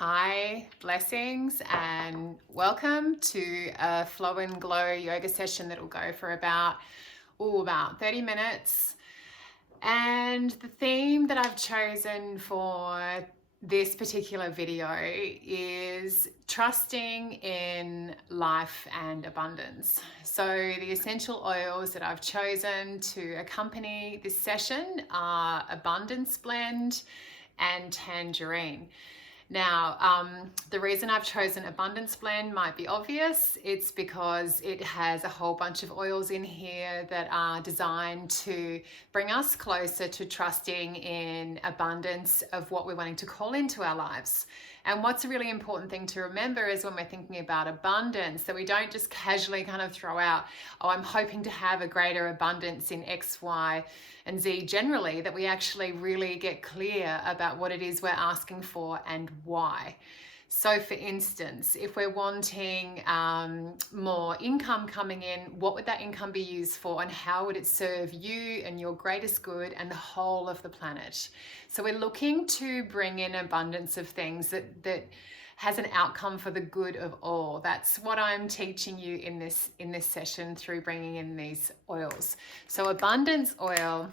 Hi, blessings, and welcome to a Flow and Glow yoga session that will go for about 30 minutes. And the theme that I've chosen for this particular video is trusting in life and abundance. So the essential oils that I've chosen to accompany this session are Abundance Blend and Tangerine. Now, the reason I've chosen Abundance Blend might be obvious. It's because it has a whole bunch of oils in here that are designed to bring us closer to trusting in abundance of what we're wanting to call into our lives. And what's a really important thing to remember is when we're thinking about abundance, that we don't just casually kind of throw out, oh, I'm hoping to have a greater abundance in X, Y, and Z generally, that we actually really get clear about what it is we're asking for and why. So for instance, if we're wanting more income coming in, what would that income be used for, and how would it serve you and your greatest good and the whole of the planet? So we're looking to bring in abundance of things that has an outcome for the good of all. That's what I'm teaching you in this session through bringing in these oils. So abundance oil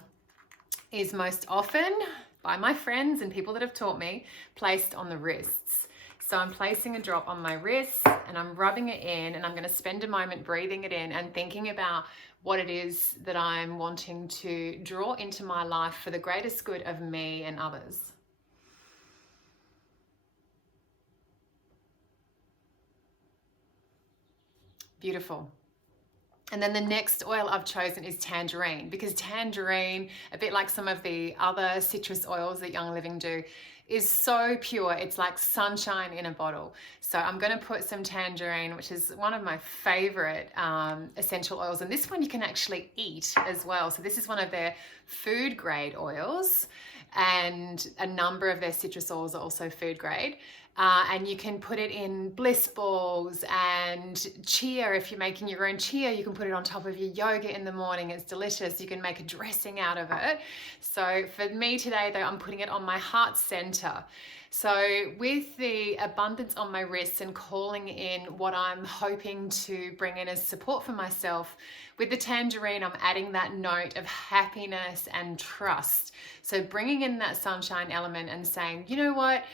is most often, by my friends and people that have taught me, placed on the wrists. So I'm placing a drop on my wrists and I'm rubbing it in, and I'm going to spend a moment breathing it in and thinking about what it is that I'm wanting to draw into my life for the greatest good of me and others. Beautiful. And then the next oil I've chosen is Tangerine, because Tangerine, a bit like some of the other citrus oils that Young Living do, is so pure. It's like sunshine in a bottle. So I'm going to put some Tangerine, which is one of my favorite essential oils. And this one you can actually eat as well. So this is one of their food grade oils, and a number of their citrus oils are also food grade. And you can put it in bliss balls and chia. If you're making your own chia, you can put it on top of your yogurt in the morning. It's delicious. You can make a dressing out of it. So for me today though, I'm putting it on my heart center. So with the abundance on my wrists and calling in what I'm hoping to bring in as support for myself, with the Tangerine, I'm adding that note of happiness and trust. So bringing in that sunshine element and saying, you know what?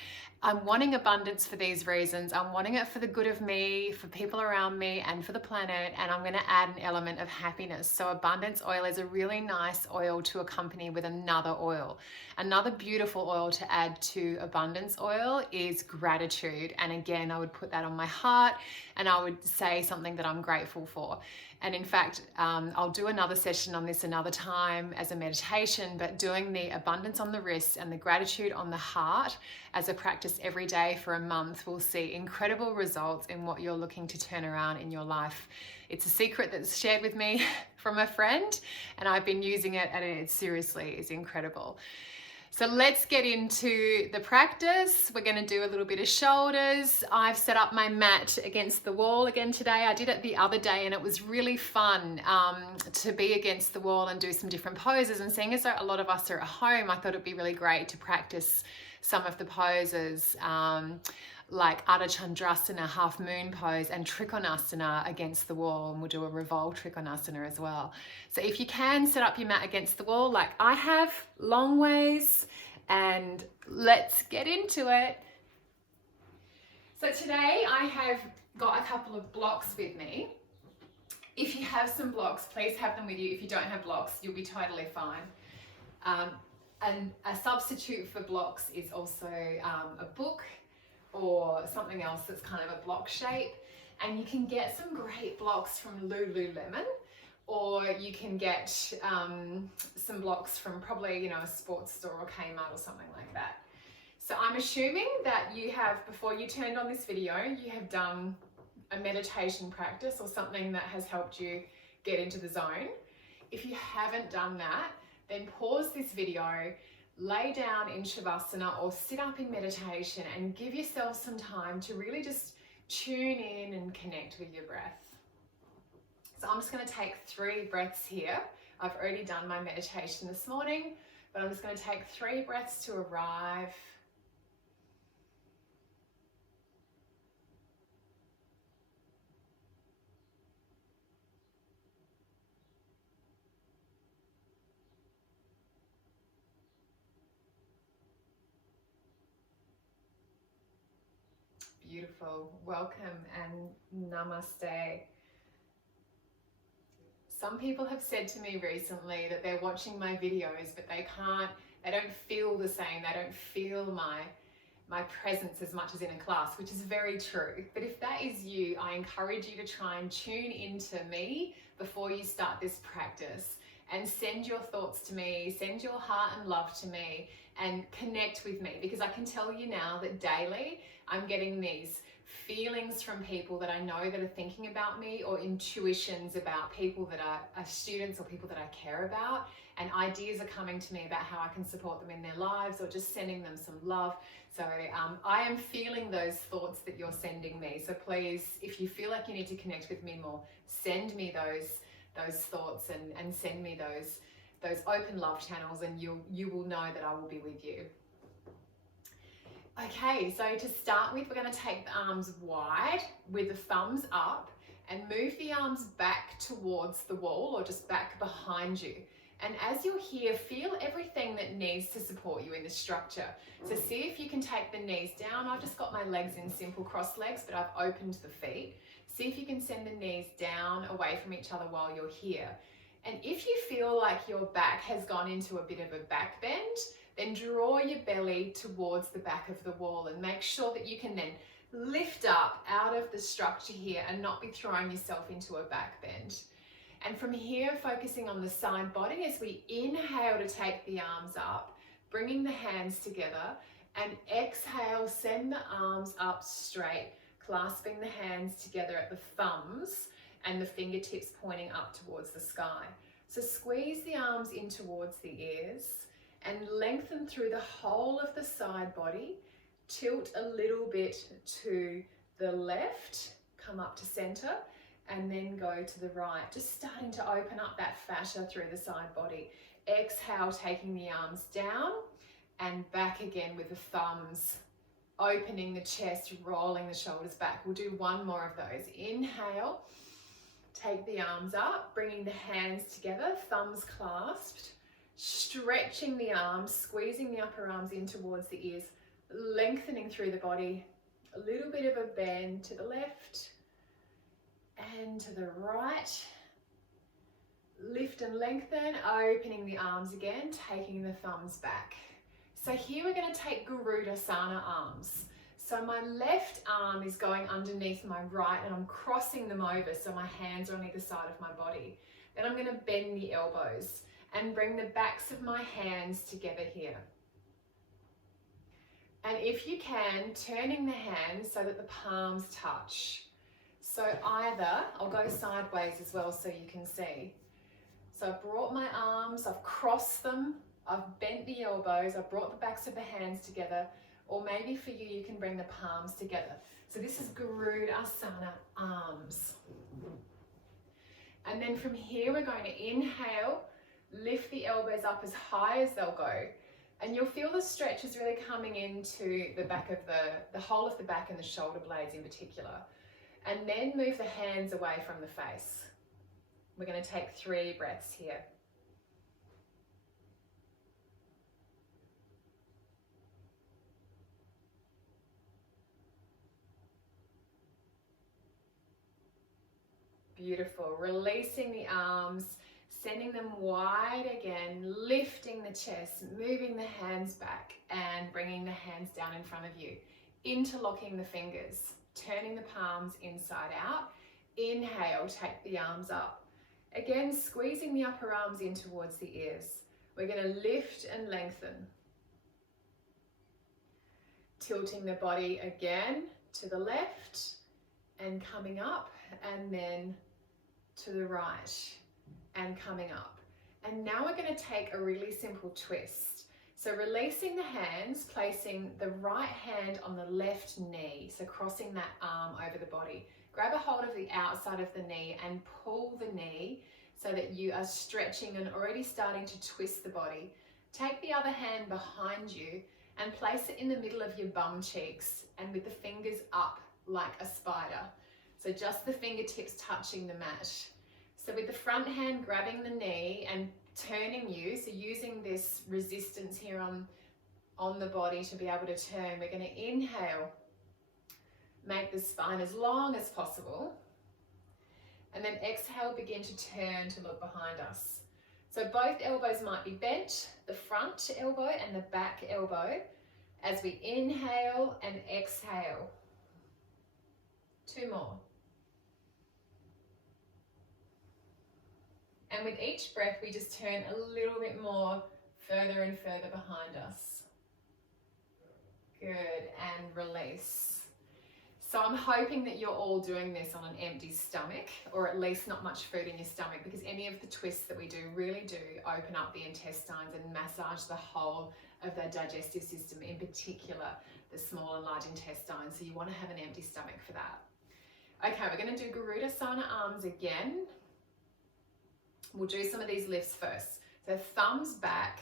I'm wanting abundance for these reasons. I'm wanting it for the good of me, for people around me, and for the planet. And I'm going to add an element of happiness. So abundance oil is a really nice oil to accompany with another oil. Another beautiful oil to add to abundance oil is gratitude. And again, I would put that on my heart and I would say something that I'm grateful for. And in fact, I'll do another session on this another time as a meditation, but doing the abundance on the wrists and the gratitude on the heart as a practice every day for a month will see incredible results in what you're looking to turn around in your life. It's a secret that's shared with me from a friend, and I've been using it, and it seriously is incredible. So let's get into the practice. We're going to do a little bit of shoulders. I've set up my mat against the wall again today. I did it the other day and it was really fun to be against the wall and do some different poses. And seeing as though a lot of us are at home, I thought it'd be really great to practice some of the poses like Ardha Chandrasana, half moon pose, and Trikonasana against the wall, and we'll do a revolve Trikonasana as well. So if you can, set up your mat against the wall like I have, long ways, and let's get into it. So today I have got a couple of blocks with me. If you have some blocks, please have them with you. If you don't have blocks, you'll be totally fine. And a substitute for blocks is also a book or something else that's kind of a block shape. And you can get some great blocks from Lululemon, or you can get some blocks from probably, a sports store or Kmart or something like that. So I'm assuming that you have, before you turned on this video, you have done a meditation practice or something that has helped you get into the zone. If you haven't done that, then pause this video, lay down in Shavasana or sit up in meditation and give yourself some time to really just tune in and connect with your breath. So I'm just going to take 3 breaths here. I've already done my meditation this morning, but I'm just going to take 3 breaths to arrive Beautiful. Welcome and namaste. Some people have said to me recently that they're watching my videos, but they don't feel the same. They don't feel my presence as much as in a class, which is very true. But if that is you, I encourage you to try and tune into me before you start this practice, and send your thoughts to me, send your heart and love to me, and connect with me, because I can tell you now that daily I'm getting these feelings from people that I know that are thinking about me, or intuitions about people that are students or people that I care about, and ideas are coming to me about how I can support them in their lives, or just sending them some love. So I am feeling those thoughts that you're sending me. So please, if you feel like you need to connect with me more, send me those thoughts and send me those open love channels, and you will know that I will be with you. Okay, so to start with, we're going to take the arms wide with the thumbs up and move the arms back towards the wall, or just back behind you. And as you're here, feel everything that needs to support you in the structure. So see if you can take the knees down. I've just got my legs in simple cross legs, but I've opened the feet. See if you can send the knees down away from each other while you're here. And if you feel like your back has gone into a bit of a back bend, then draw your belly towards the back of the wall, and make sure that you can then lift up out of the structure here and not be throwing yourself into a back bend. And from here, focusing on the side body as we inhale to take the arms up, bringing the hands together, and exhale, send the arms up straight, clasping the hands together at the thumbs and the fingertips pointing up towards the sky. So squeeze the arms in towards the ears and lengthen through the whole of the side body. Tilt a little bit to the left, come up to center, and then go to the right, just starting to open up that fascia through the side body. Exhale, taking the arms down and back again with the thumbs, opening the chest, rolling the shoulders back. We'll do one more of those. Inhale, take the arms up, bringing the hands together, thumbs clasped, stretching the arms, squeezing the upper arms in towards the ears, lengthening through the body, a little bit of a bend to the left and to the right. Lift and lengthen, opening the arms again, taking the thumbs back. So here we're going to take Garudasana arms. So my left arm is going underneath my right and I'm crossing them over so my hands are on either side of my body. Then I'm going to bend the elbows and bring the backs of my hands together here. And if you can, turning the hands so that the palms touch. So either, I'll go sideways as well so you can see. So I've brought my arms, I've crossed them, I've bent the elbows, I've brought the backs of the hands together, or maybe for you, you can bring the palms together. So this is Garudasana arms. And then from here, we're going to inhale, lift the elbows up as high as they'll go. And you'll feel the stretch is really coming into the back of the whole of the back and the shoulder blades in particular. And then move the hands away from the face. We're going to take 3 breaths here. Beautiful. Releasing the arms, sending them wide again, lifting the chest, moving the hands back and bringing the hands down in front of you. Interlocking the fingers, turning the palms inside out. Inhale, take the arms up. Again, squeezing the upper arms in towards the ears. We're going to lift and lengthen. Tilting the body again to the left and coming up, and then to the right and coming up. And now we're going to take a really simple twist. So releasing the hands, placing the right hand on the left knee, so crossing that arm over the body. Grab a hold of the outside of the knee and pull the knee so that you are stretching and already starting to twist the body. Take the other hand behind you and place it in the middle of your bum cheeks and with the fingers up like a spider. So just the fingertips touching the mat. So with the front hand grabbing the knee and turning you, so using this resistance here on the body to be able to turn, we're going to inhale, Make the spine as long as possible. And then exhale, begin to turn to look behind us. So both elbows might be bent, the front elbow and the back elbow, as we inhale and exhale. 2 more. And with each breath, we just turn a little bit more further and further behind us. Good, and release. So I'm hoping that you're all doing this on an empty stomach, or at least not much food in your stomach, because any of the twists that we do really do open up the intestines and massage the whole of the digestive system, in particular the small and large intestines. So you want to have an empty stomach for that. Okay, we're going to do Garudasana arms again. We'll do some of these lifts first. So thumbs back,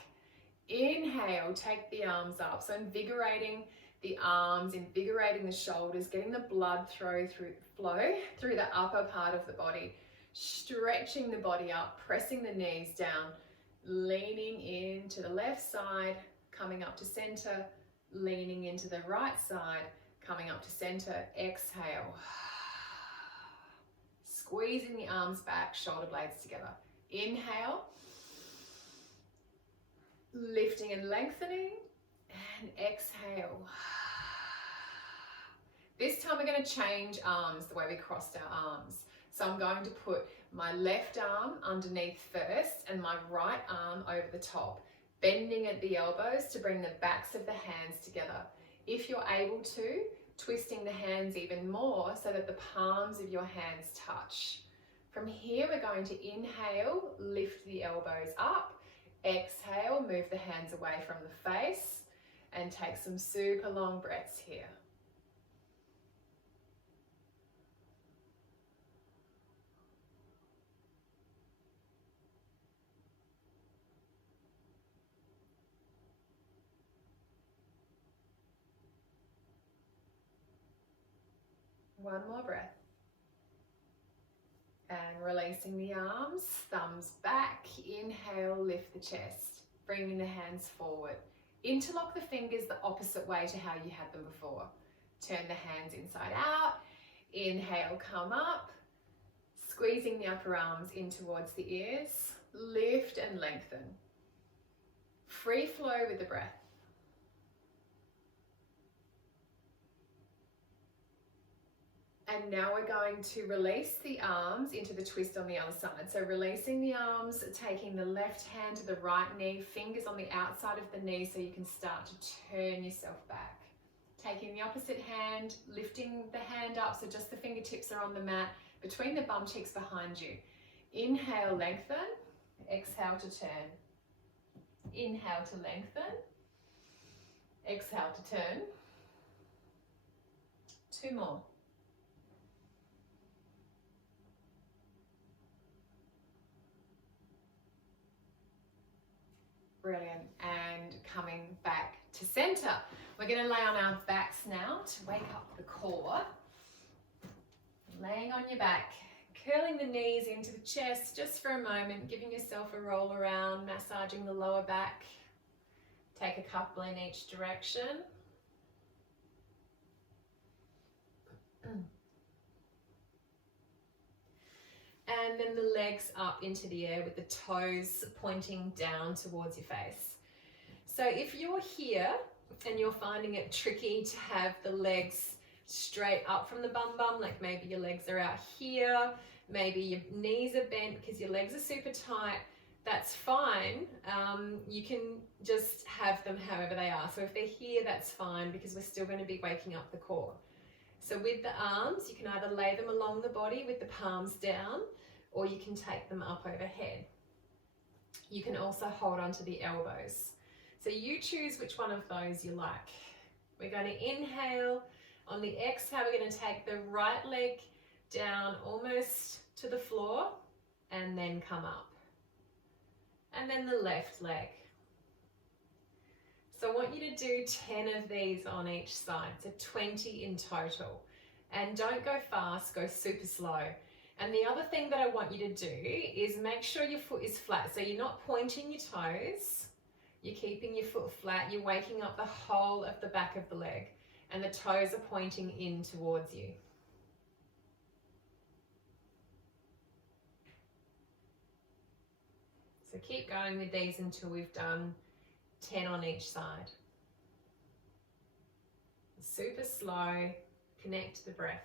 inhale, take the arms up. So invigorating the arms, invigorating the shoulders, getting the blood flow through the upper part of the body, stretching the body up, pressing the knees down, leaning into the left side, coming up to center, leaning into the right side, coming up to center. Exhale. Squeezing the arms back, shoulder blades together. Inhale, lifting and lengthening, and exhale. This time we're going to change arms the way we crossed our arms. So I'm going to put my left arm underneath first and my right arm over the top, bending at the elbows to bring the backs of the hands together. If you're able to, twisting the hands even more so that the palms of your hands touch. From here, we're going to inhale, lift the elbows up. Exhale, move the hands away from the face, and take some super long breaths here. One more breath. And releasing the arms, thumbs back, inhale, lift the chest, bringing the hands forward. Interlock the fingers the opposite way to how you had them before. Turn the hands inside out, inhale, come up, squeezing the upper arms in towards the ears, lift and lengthen. Free flow with the breath. And now we're going to release the arms into the twist on the other side. So releasing the arms, taking the left hand to the right knee, fingers on the outside of the knee so you can start to turn yourself back. Taking the opposite hand, lifting the hand up so just the fingertips are on the mat, between the bum cheeks behind you. Inhale, lengthen. Exhale to turn. Inhale to lengthen. Exhale to turn. 2 more. Brilliant. And coming back to center. We're going to lay on our backs now to wake up the core. Laying on your back, curling the knees into the chest just for a moment, giving yourself a roll around, massaging the lower back. Take a couple in each direction. And then the legs up into the air with the toes pointing down towards your face. So if you're here and you're finding it tricky to have the legs straight up from the bum, like maybe your legs are out here, maybe your knees are bent because your legs are super tight, that's fine. You can just have them however they are. So if they're here, that's fine because we're still going to be waking up the core. So with the arms, you can either lay them along the body with the palms down, or you can take them up overhead. You can also hold onto the elbows. So you choose which one of those you like. We're going to inhale. On the exhale, we're going to take the right leg down almost to the floor and then come up. And then the left leg. So I want you to do 10 of these on each side, so 20 in total. And don't go fast, go super slow. And the other thing that I want you to do is make sure your foot is flat. So you're not pointing your toes, you're keeping your foot flat, you're waking up the whole of the back of the leg. and the toes are pointing in towards you. So keep going with these until we've done 10 on each side. Super slow, connect the breath.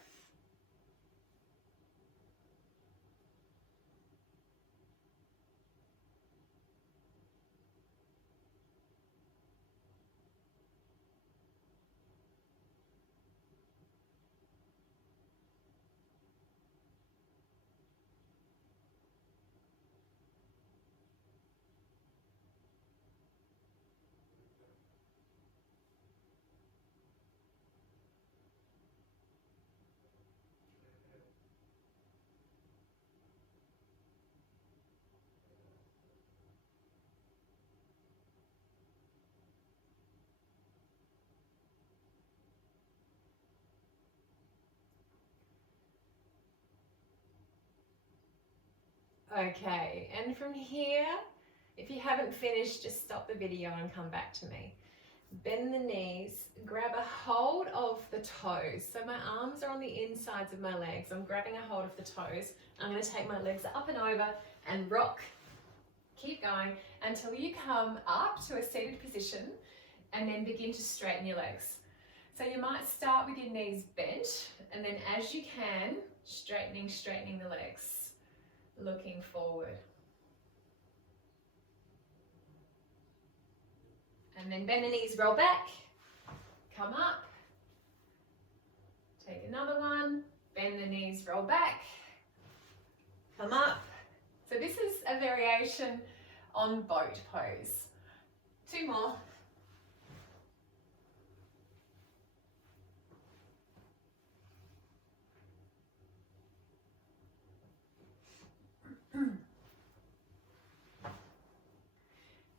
Okay, and from here, if you haven't finished, just stop the video and come back to me. Bend the knees, grab a hold of the toes. So my arms are on the insides of my legs. I'm grabbing a hold of the toes. I'm going to take my legs up and over and rock. Keep going until you come up to a seated position and then begin to straighten your legs. So you might start with your knees bent, and then as you can, straightening the legs. Looking forward. And then bend the knees, roll back, come up, take another one, bend the knees, roll back, come up. So this is a variation on boat pose. 2 more.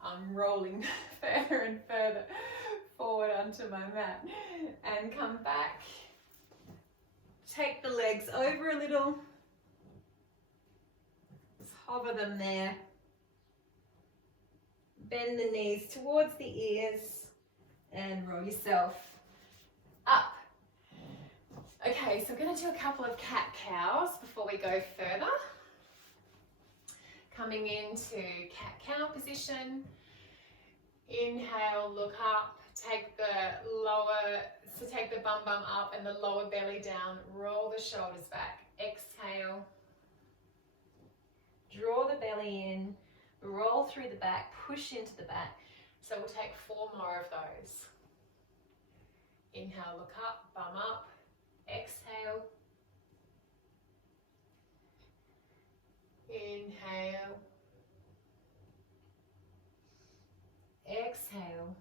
I'm rolling further and further forward onto my mat and come back. Take the legs over a little. Just hover them there. Bend the knees towards the ears and roll yourself up. Okay, so I'm going to do a couple of cat-cows before we go further. Coming into cat-cow position. Inhale, look up, take the bum up and the lower belly down, roll the shoulders back. Exhale, draw the belly in, roll through the back, push into the back. So we'll take 4 more of those. Inhale, look up, bum up, exhale. Inhale. Exhale.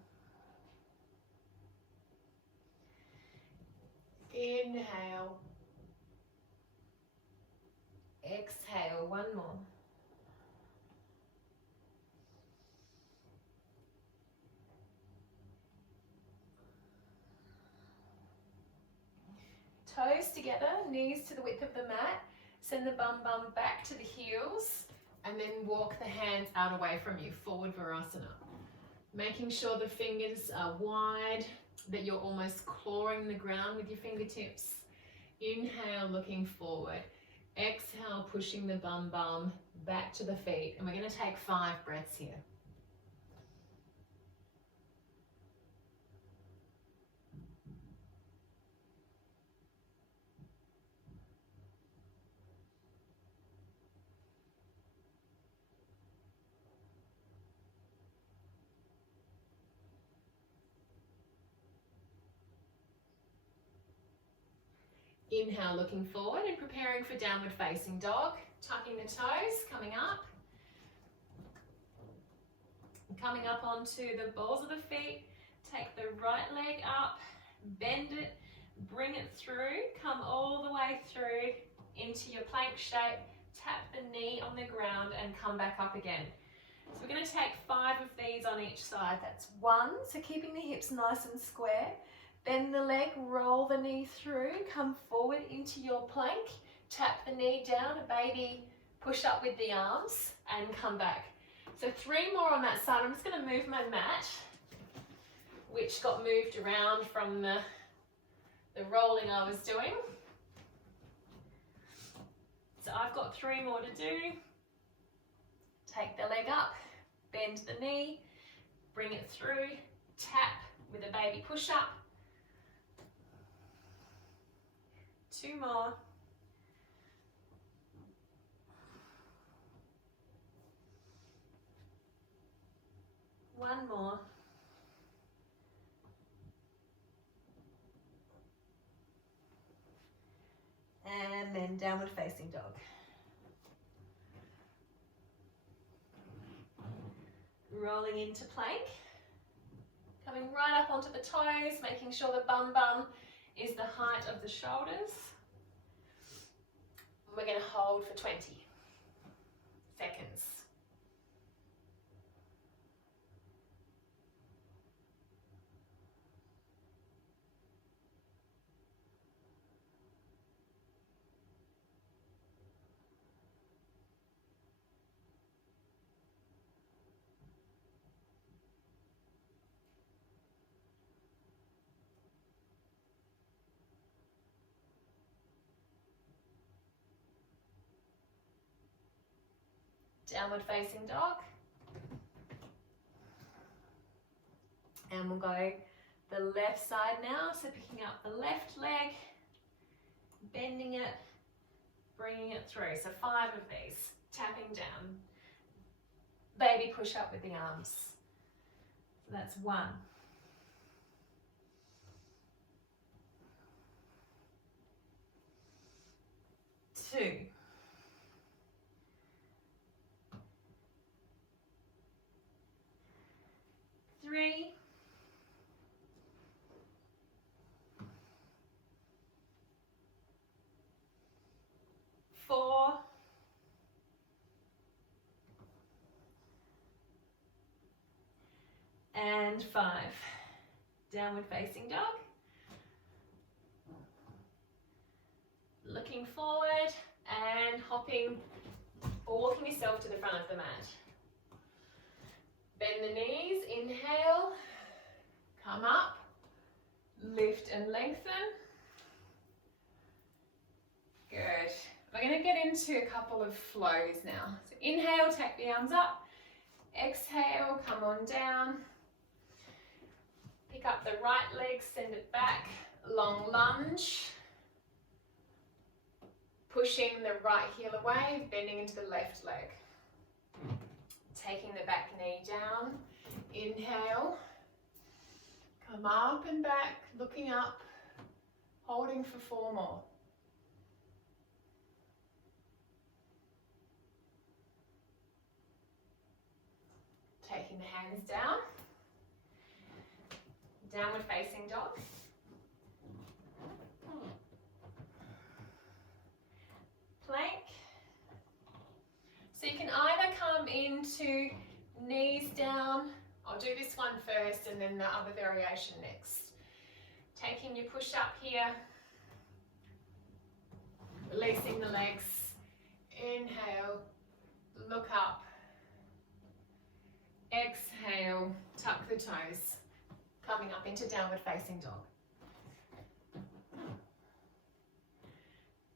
Inhale. Exhale. 1 more. Toes together, knees to the width of the mat. Send the bum back to the heels and then walk the hands out away from you, forward Virasana. Making sure the fingers are wide, that you're almost clawing the ground with your fingertips. Inhale, looking forward. Exhale, pushing the bum back to the feet. And we're going to take 5 breaths here. Inhale, looking forward and preparing for downward facing dog. Tucking the toes, coming up. Coming up onto the balls of the feet. Take the right leg up, bend it, bring it through. Come all the way through into your plank shape. Tap the knee on the ground and come back up again. So we're going to take 5 of these on each side. That's 1, so keeping the hips nice and square. Bend the leg, roll the knee through, come forward into your plank, tap the knee down, a baby push up with the arms and come back. So 3 more on that side. I'm just going to move my mat, which got moved around from the the rolling I was doing. So I've got 3 more to do. Take the leg up, bend the knee, bring it through, tap with a baby push-up. 2 more. One more. And then downward facing dog. Rolling into plank. Coming right up onto the toes, making sure the bum is the height of the shoulders. We're going to hold for 20 seconds. Downward facing dog. And we'll go the left side now. So picking up the left leg, bending it, bringing it through. So 5 of these, tapping down. Baby push up with the arms. So that's 1. 2. 3. 4. And 5. Downward facing dog. Looking forward and hopping or walking yourself to the front of the mat. Bend the knees, inhale, come up, lift and lengthen. Good. We're going to get into a couple of flows now. So inhale, take the arms up. Exhale, come on down. Pick up the right leg, send it back. Long lunge. Pushing the right heel away, bending into the left leg. Taking the back knee down. Inhale. Come up and back, looking up. Holding for 4 more. Taking the hands down. Downward facing dog. Plank. So you can either come into knees down. I'll do this one first and then the other variation next. Taking your push up here. Releasing the legs. Inhale. Look up. Exhale. Tuck the toes. Coming up into downward facing dog.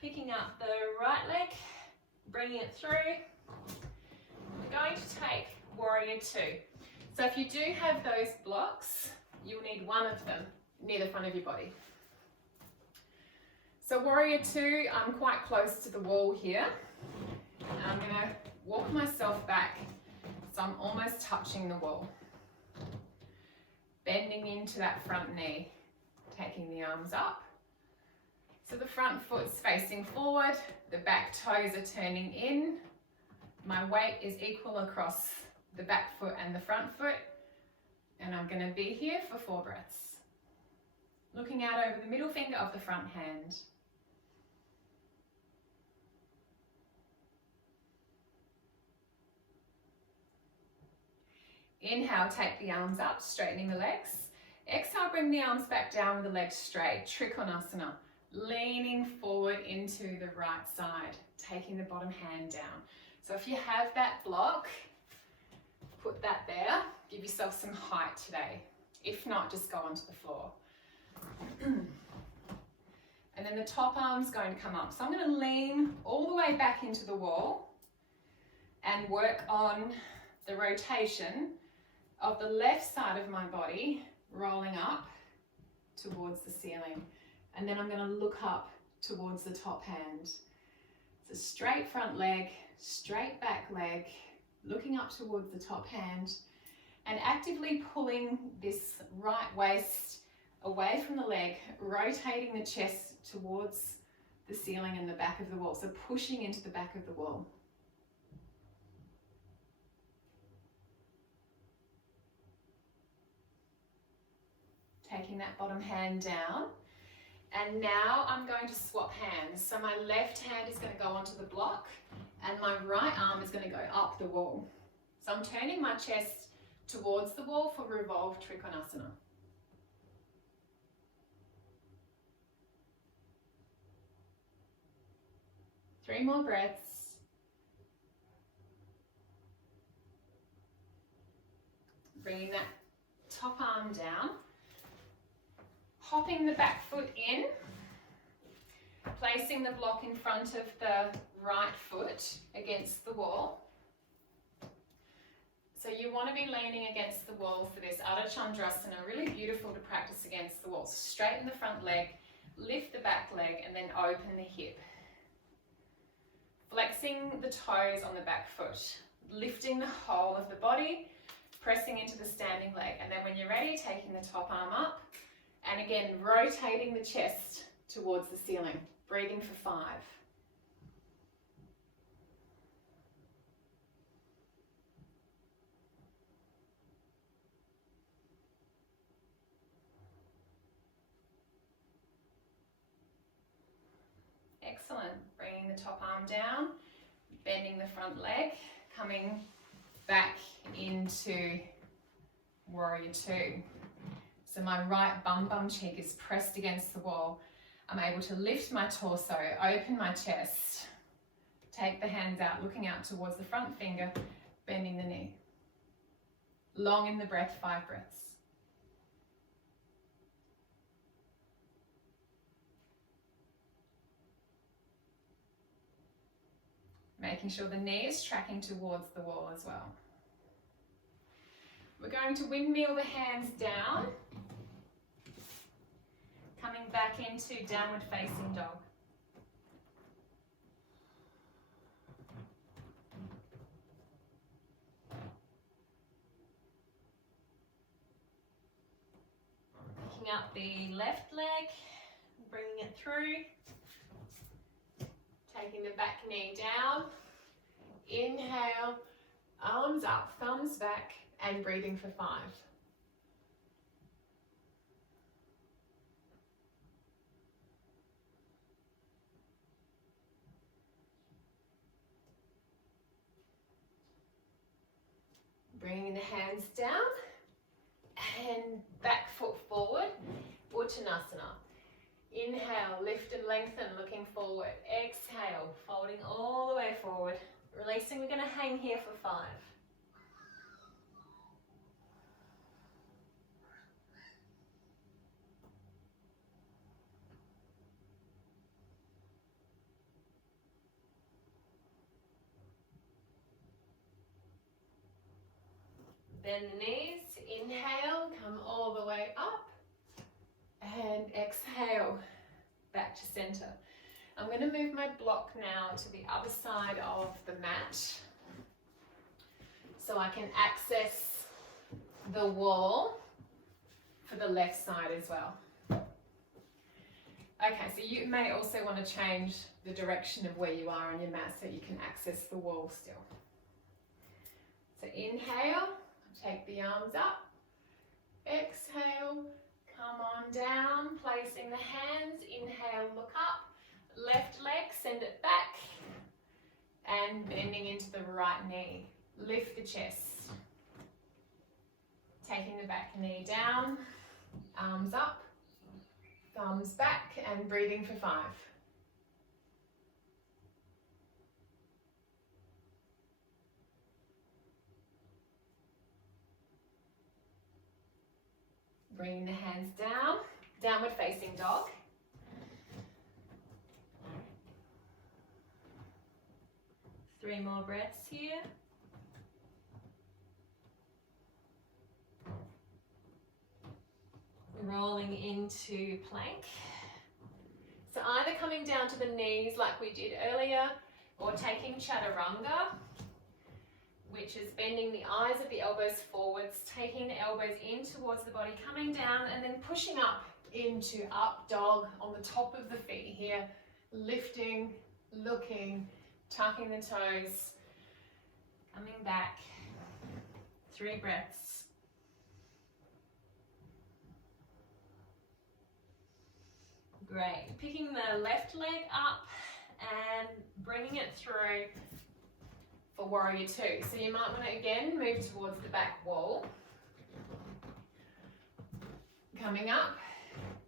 Picking up the right leg, bringing it through. We're going to take warrior 2. So if you do have those blocks, you'll need one of them near the front of your body. So warrior 2, I'm quite close to the wall here. And I'm going to walk myself back so I'm almost touching the wall. Bending into that front knee, taking the arms up. So the front foot's facing forward, the back toes are turning in. My weight is equal across the back foot and the front foot. And I'm going to be here for 4 breaths. Looking out over the middle finger of the front hand. Inhale, take the arms up, straightening the legs. Exhale, bring the arms back down with the legs straight, Trikonasana. Leaning forward into the right side, taking the bottom hand down. So if you have that block, put that there. Give yourself some height today. If not, just go onto the floor. And then the top arm's going to come up. So I'm going to lean all the way back into the wall and work on the rotation of the left side of my body rolling up towards the ceiling. And then I'm going to look up towards the top hand. So straight front leg, straight back leg, looking up towards the top hand, and actively pulling this right waist away from the leg, rotating the chest towards the ceiling and the back of the wall. So pushing into the back of the wall. Taking that bottom hand down. And now I'm going to swap hands. So my left hand is going to go onto the block and my right arm is going to go up the wall. So I'm turning my chest towards the wall for revolved Trikonasana. Three more breaths. Bringing that top arm down. Hopping the back foot in. Placing the block in front of the right foot against the wall. So you want to be leaning against the wall for this Ardha Chandrasana. Really beautiful to practice against the wall. Straighten the front leg, lift the back leg, and then open the hip. Flexing the toes on the back foot, lifting the whole of the body, pressing into the standing leg. And then when you're ready, taking the top arm up, and again, rotating the chest towards the ceiling. Breathing for 5. Excellent. Bringing the top arm down, bending the front leg, coming back into Warrior 2. So my right bum cheek is pressed against the wall. I'm able to lift my torso, open my chest, take the hands out, looking out towards the front finger, bending the knee. Long in the breath, 5 breaths. Making sure the knee is tracking towards the wall as well. We're going to windmill the hands down, coming back into downward facing dog. Picking up the left leg, bringing it through. Taking the back knee down, inhale, arms up, thumbs back, and breathing for 5. Bringing the hands down, and back foot forward, Uttanasana. Inhale, lift and lengthen, looking forward. Exhale, folding all the way forward. Releasing, we're going to hang here for 5. Bend the knees, inhale, come all the way up. And exhale, back to center. I'm going to move my block now to the other side of the mat so I can access the wall for the left side as well. Okay, so you may also want to change the direction of where you are on your mat so you can access the wall still. So inhale, take the arms up, exhale, come on down, placing the hands, inhale, look up, left leg, send it back, and bending into the right knee. Lift the chest. Taking the back knee down, arms up, thumbs back, and breathing for 5. Bringing the hands down, downward facing dog. 3 more breaths here. Rolling into plank. So either coming down to the knees like we did earlier, or taking chaturanga, which is bending the eyes of the elbows forwards, taking the elbows in towards the body, coming down and then pushing up into up dog on the top of the feet here, lifting, looking, tucking the toes, coming back. 3 breaths. Great. Picking the left leg up and bringing it through for warrior 2. So you might want to again move towards the back wall. Coming up,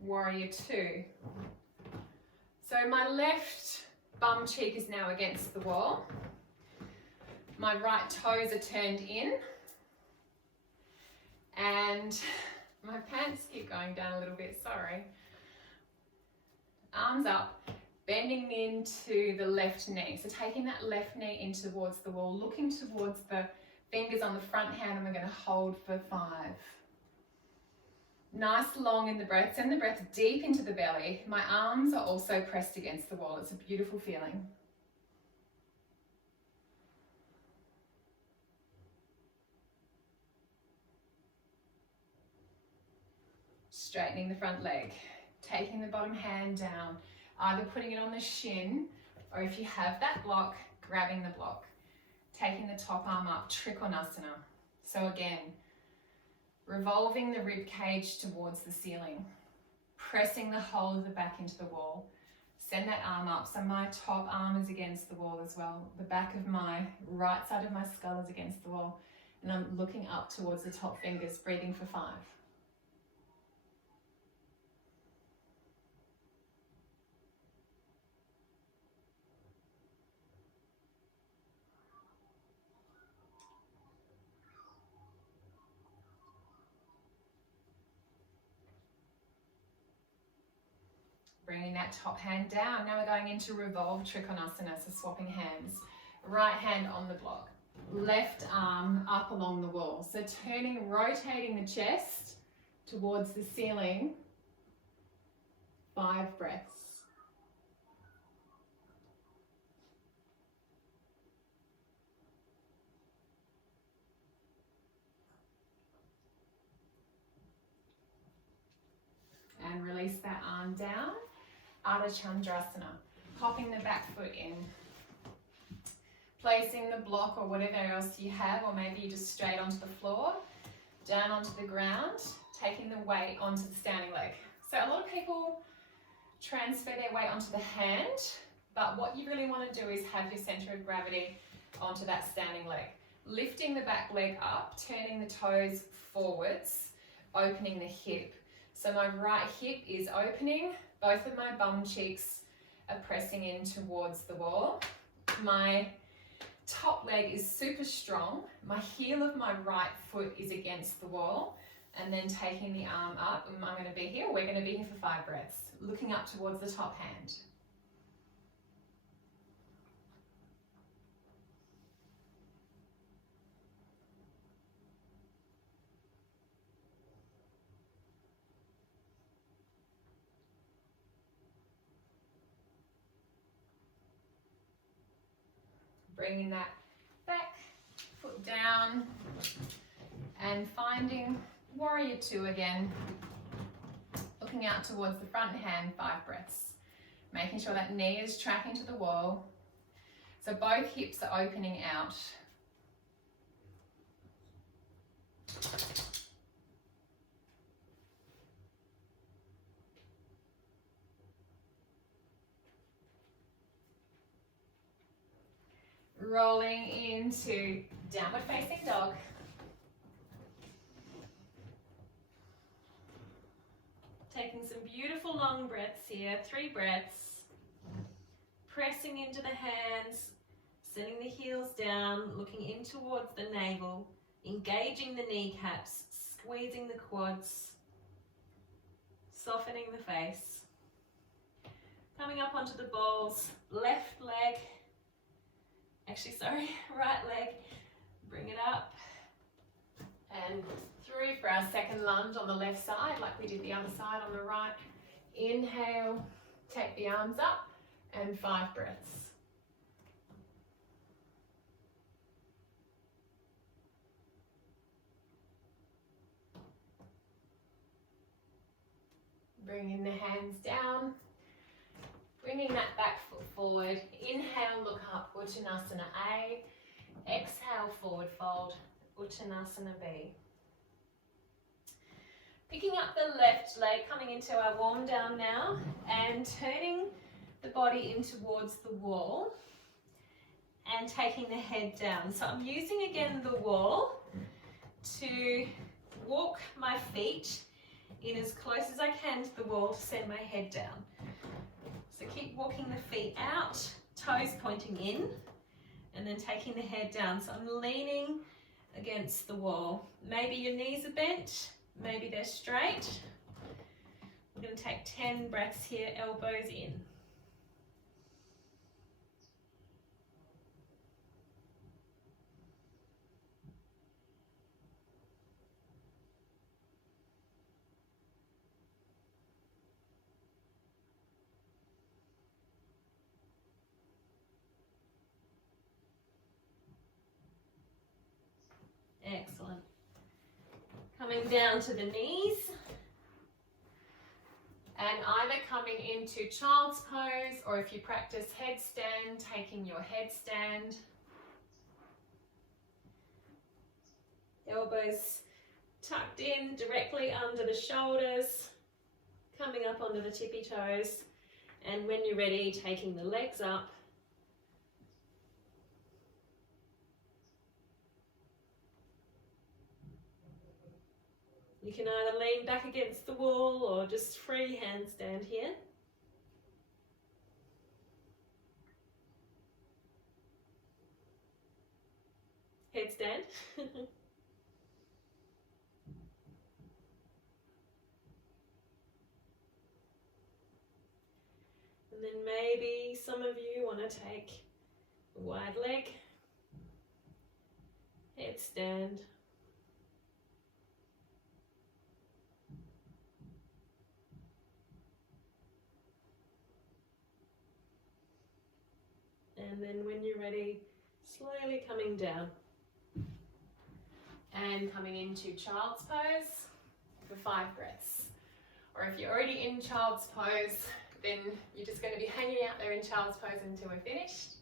warrior 2. So my left bum cheek is now against the wall. My right toes are turned in. And my pants keep going down a little bit, sorry. Arms up, bending into the left knee. So taking that left knee in towards the wall, looking towards the fingers on the front hand, and we're going to hold for 5. Nice long in the breath. Send the breath deep into the belly. My arms are also pressed against the wall. It's a beautiful feeling. Straightening the front leg. Taking the bottom hand down, either putting it on the shin, or if you have that block, grabbing the block. Taking the top arm up, Trikonasana. So again, revolving the rib cage towards the ceiling, pressing the whole of the back into the wall. Send that arm up, so my top arm is against the wall as well. The back of my right side of my skull is against the wall, and I'm looking up towards the top fingers, breathing for 5. Bringing that top hand down. Now we're going into revolve Trikonasana, so swapping hands. Right hand on the block. Left arm up along the wall. So turning, rotating the chest towards the ceiling. 5 breaths. And release that arm down. Ardha Chandrasana, popping the back foot in, placing the block or whatever else you have, or maybe just straight onto the floor, down onto the ground, taking the weight onto the standing leg. So a lot of people transfer their weight onto the hand, but what you really want to do is have your center of gravity onto that standing leg. Lifting the back leg up, turning the toes forwards, opening the hip. So my right hip is opening, both of my bum cheeks are pressing in towards the wall. My top leg is super strong. My heel of my right foot is against the wall, and then taking the arm up, and I'm going to be here, we're going to be here for 5 breaths, looking up towards the top hand. Bringing that back foot down and finding warrior 2 again. Looking out towards the front hand, 5 breaths. Making sure that knee is tracking to the wall. So both hips are opening out. Rolling into downward facing dog. Taking some beautiful long breaths here, 3 breaths. Pressing into the hands, sending the heels down, looking in towards the navel, engaging the kneecaps, squeezing the quads, softening the face. Coming up onto the balls, left leg actually sorry, right leg, bring it up and through for our second lunge on the left side like we did the other side on the right. Inhale, take the arms up and 5 breaths. Bringing the hands down, bringing that back foot forward. Inhale, look up, Uttanasana A. Exhale, forward fold, Uttanasana B. Picking up the left leg, coming into our warm down now, and turning the body in towards the wall and taking the head down. So I'm using again the wall to walk my feet in as close as I can to the wall to send my head down. So keep walking the feet out, toes pointing in, and then taking the head down. So I'm leaning against the wall. Maybe your knees are bent, maybe they're straight. We're going to take 10 breaths here, elbows in. Excellent. Coming down to the knees. And either coming into child's pose, or if you practice headstand, taking your headstand. Elbows tucked in directly under the shoulders, coming up onto the tippy toes. And when you're ready, taking the legs up. You can either lean back against the wall or just free handstand here. Headstand. And then maybe some of you want to take a wide leg, headstand. And then when you're ready, slowly coming down. And coming into child's pose for 5 breaths. Or if you're already in child's pose, then you're just going to be hanging out there in child's pose until we're finished.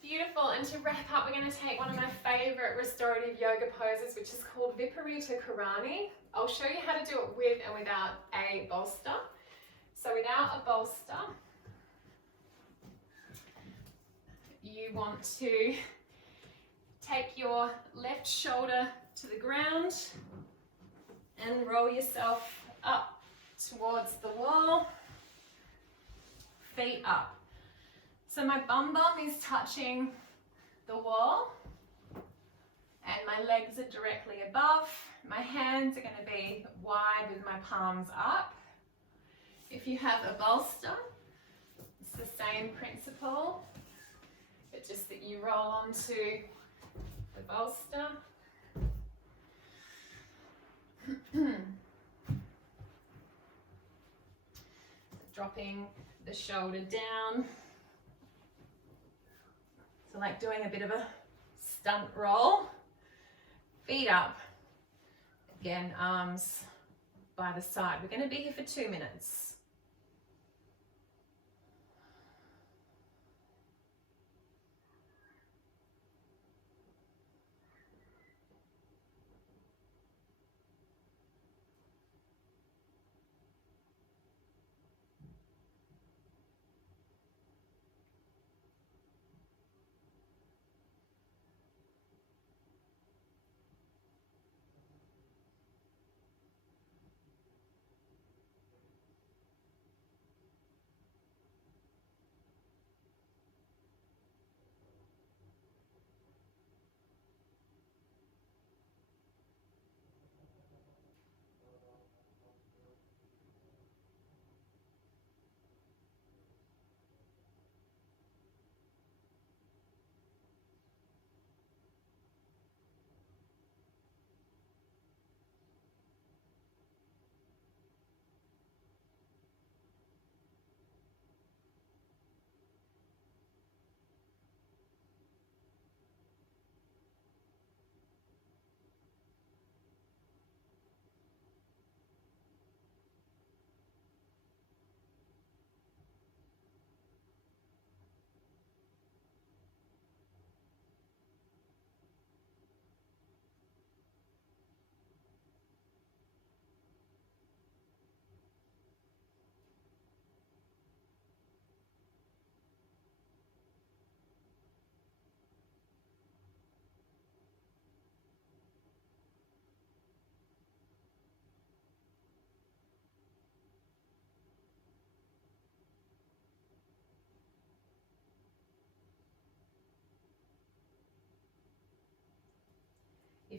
Beautiful, and to wrap up, we're going to take one of my favorite restorative yoga poses, which is called Viparita Karani. I'll show you how to do it with and without a bolster. So without a bolster, you want to take your left shoulder to the ground and roll yourself up towards the wall, feet up. So my bum is touching the wall and my legs are directly above. My hands are going to be wide with my palms up. If you have a bolster, it's the same principle, but just that you roll onto the bolster. Dropping the shoulder down. So like doing a bit of a stunt roll. Feet up. Again, arms by the side. We're going to be here for 2 minutes.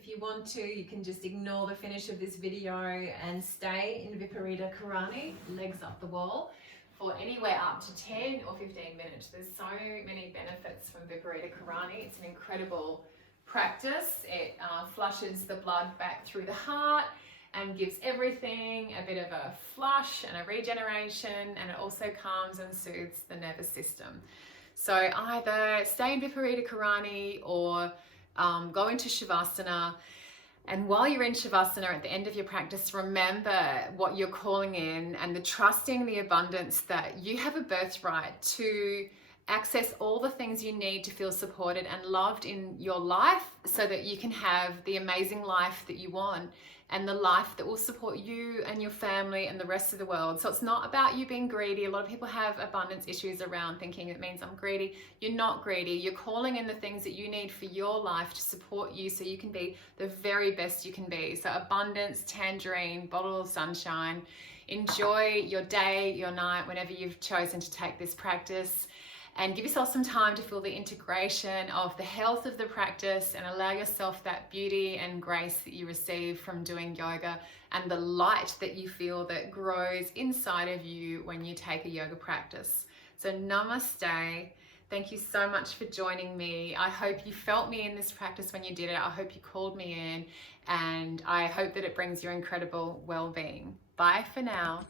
If you want to, you can just ignore the finish of this video and stay in Viparita Karani, legs up the wall, for anywhere up to 10 or 15 minutes. There's so many benefits from Viparita Karani. It's an incredible practice. It flushes the blood back through the heart and gives everything a bit of a flush and a regeneration, and it also calms and soothes the nervous system. So either stay in Viparita Karani or go into Shavasana. And while you're in Shavasana at the end of your practice, remember what you're calling in and the trusting the abundance that you have a birthright to access all the things you need to feel supported and loved in your life so that you can have the amazing life that you want and the life that will support you and your family and the rest of the world. So it's not about you being greedy. A lot of people have abundance issues around thinking it means I'm greedy. You're not greedy. You're calling in the things that you need for your life to support you so you can be the very best you can be. So abundance, tangerine, bottle of sunshine. Enjoy your day, your night, whenever you've chosen to take this practice. And give yourself some time to feel the integration of the health of the practice and allow yourself that beauty and grace that you receive from doing yoga and the light that you feel that grows inside of you when you take a yoga practice. So namaste. Thank you so much for joining me. I hope you felt me in this practice when you did it. I hope you called me in, and I hope that it brings you incredible well-being. Bye for now.